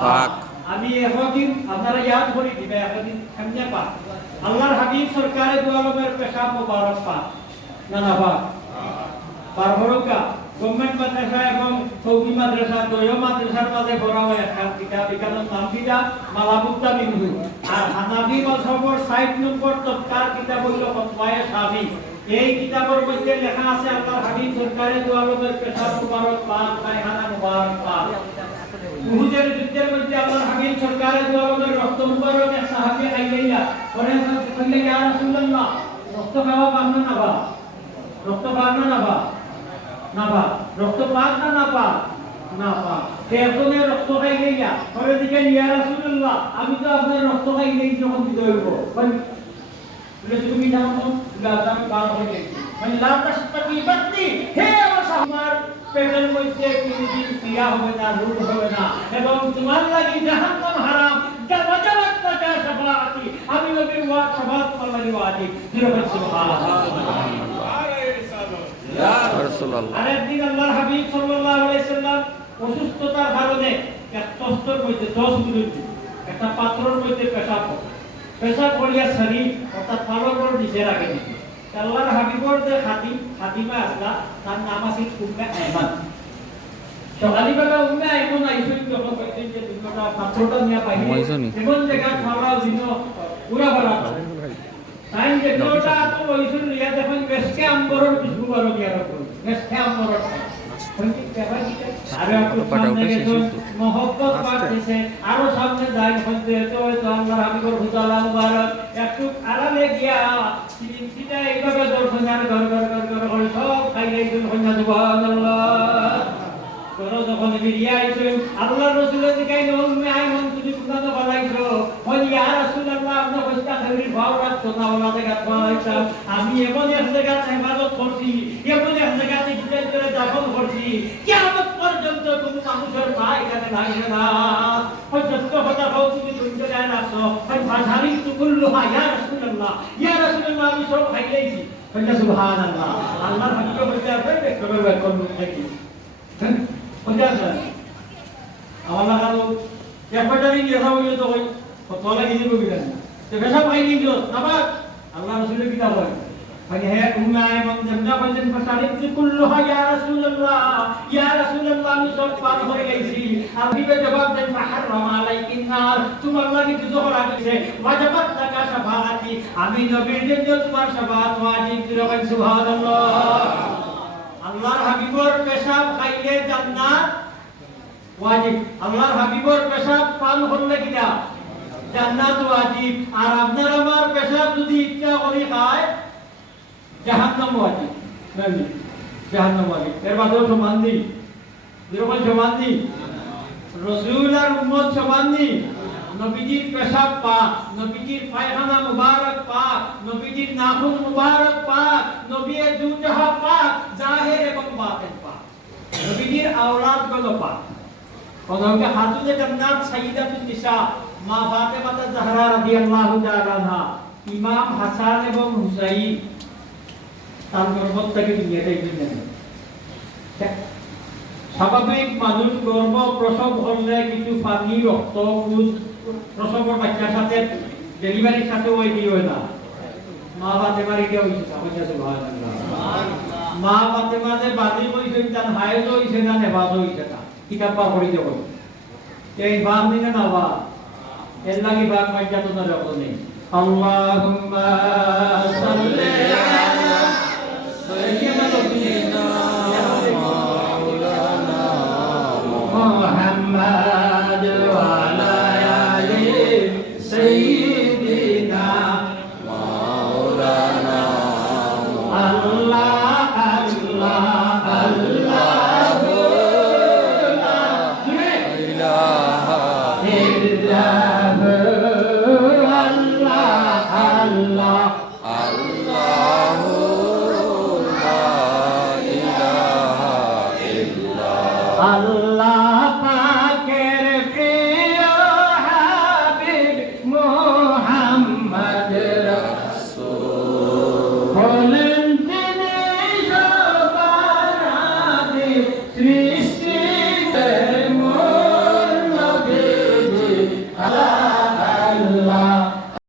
পাক আমি এতদিন আপনারা ইয়াদ করি দিবে এতদিন সামনে পাক আল্লাহর হাবিব সরকারে দু আলমের পেশাব মোবারক পাক না না পাক পারভরকা গভর্নমেন্ট মাদ্রাসা এবং সৌদি মাদ্রাসা দলীয় মাদ্রাসার মাঝে পড়া হয় একটা কিতাব এখানের নাম দিদা মালাবুদ্দা বিন্দু আর হানাফি মাযহাবের 60 নম্বর তফকার কিতাব হইল ফতওয়ায়ে শাফি। এই কিতাবের মধ্যে লেখা আছে আল্লাহর হাবিব সরকারে দু আলমের পেশাব মোবারক পাক পায়খানা মোবারক পাক। উহুদের যুদ্ধের মধ্যে আল্লাহর হাবিব সরকারে দু আলমের রক্ত মোবারক এক সাহাবী আইলাইলা পরে বললেন ইয়া রাসূলুল্লাহ রক্ত খাওয়া পাক না বা রক্ত পাক না বা না বা রক্ত পাক না পাক না পাক এখনে রক্ত খাই গেলা পরে দিকে ইয়া রাসূলুল্লাহ আমি তো আপনার রক্ত খাই নেই যখন দিতে হইব বলে তুমি জানো লাদাম পাক হয়ে গেছে মানে লাদাশতাকি বাতনি হে আমার সাহাবার পেটের মধ্যে কোনদিন ক্রিয়া হবে না রূপ হবে না এবং তোমার লাগি জাহান্নাম হারাম জাওয়াজাত না শাফাআতি আমি নবীর ওয়াজ শাফাআত লাগি ওয়াজিব সুবহানাল্লাহ ইয়া রাসূলুল্লাহ। আরেকদিন আল্লাহর হাবিব সাল্লাল্লাহু আলাইহি সাল্লাম অসুস্থতার কারণে এক তস্তর মধ্যে 10 মিনিট একটা পাত্রের মধ্যে পেশাব করিয়া শরীর অর্থাৎ পালকের নিচে রাখে দিতে আল্লাহর হাবিবর যে খাতিমা আসলা তার নাম আছে উম্মে আইমান। সকালবেলা উম্মে আইমান আইসুন যখন কইছেন যে দুটোটা পাত্রটা নিয়া পাইনি এমন জায়গা খাওয়া দিন পুরা ভরা তাই যে দুটোটা তো ওইসুন লিয়া যখন বেশকে আম্বরের খুশবু বড় দিয়া রাখো বেশকে আম্বরের মহব্বত বাড়তেছে আরো সামনে যাই হচ্ছে তো আল্লাহর হাবিবর হুদালা মুবারক একটু আড়ালে গিয়া সিটা এইভাবে দর্শন আর ঘর করে সব খাই গেছেন হন্যা সুবহানাল্লাহ করো যখন বিরিয়া আইছো আল্লাহর রাসূলের দিকে নমে আই মন তুমি কুনানো বলাইছো বলি ইয়া রাসূলুল্লাহ আপনি কষ্টা খবরি ভাও রাখতো না ওলা জায়গা পাইছো আমি এমন এক জায়গা ইবাদত করছি এমন এক জায়গাতে জিজ্ঞেস করে দাফন করছি কিয়ামত পর্যন্ত কোনো মানুষের পা এখানে লাগবে না ওই যত কথা বল তুমি শুনতে যায় রাখছো ওই ভাষারি তুকুল্লুহা ইয়া রাসূলুল্লাহ আমি সব খাইলেছি বলি সুবহানাল্লাহ আল্লাহর হাবিব বলতে আছে দেখবে কোন দেখি হ্যাঁ কোনটা আমার লাগালো একবারই কথা বলে তো ওই কত লাগি দিব বিধান তো বেশা পাই নি গো আবার আল্লাহ রাসূলের কিতাব হয় মানে হে উম্মে আইমান জান্নাহ বলেন ফাসারিত কুল্লুহা ইয়া রাসূলুল্লাহ আমি সব পার হয়ে গেছি হাবিবে জবাব দেন মাহরাম আলাইকিন নার তোমার লাগি তো জোহর আছে ওয়াজিবাত লাকা শাফাআতি আমি নবীর জন্য তোমার শাফাআত ওয়াজিব দিলাম সুবহানাল্লাহ। আল্লাহর হাবিবর পেশাব খাইলে জান্নাত ওয়াজিব আল্লাহর হাবিবর পেশাব পান করলে কিনা জান্নাত ওয়াজিব আর আপনার আমার পেশাব যদি ইচ্ছা করে খায় জাহান্নাম ওয়াজিব নাকি জাহান্নাম ওয়াজিব এর বাদেও সমান নেই যেরকম সমান নেই রাসূল আর উম্মত সমান নেই নবীজির পেশাব পাক নবীজির পায়খানা মুবারক পাক নবীজির নাখুন মুবারক পাক নবীর দুজাহা পাক জাহির এবং বাতিন পাক নবীজির আওলাদ গুলো পাক ওনাকে হাতুনে জান্নাত সাইয়্যিদাতুন নিসা মা ফাতেমা জাহরা রাদিয়াল্লাহু তাআলা আনহা ইমাম হাসান এবং হুসাইন তার গর্ভ থেকে দুনিয়াতে এসেছেন। স্বাভাবিক মানুষ গর্ভ প্রসব হলে কিছু পানি রক্ত প্রসবের বাচ্চার সাথে ডেলিভারির সাথে ওই কি হয় না মা ফাতেমার এটা হইছে আমাদের সুবহানাল্লাহ মা ফাতেমা যে বাদি হইছে তার হায়েজ হইছে না নেবাজ হইছে না কিতাব পা পড়ি দেব এই বাম দিনে না বা এর লাগি বাদ মাইজা তো না রকম নেই আল্লাহুম্মা সাল্লি আলা সাইয়্যিদিনা মাওলানা মুহাম্মাদ ওয়া আলা আলি সাইয়্যিদিনা মাওলানা আল্লাহ আল্লাহ আল্লাহ লা ইলাহা ইল্লাল্লাহ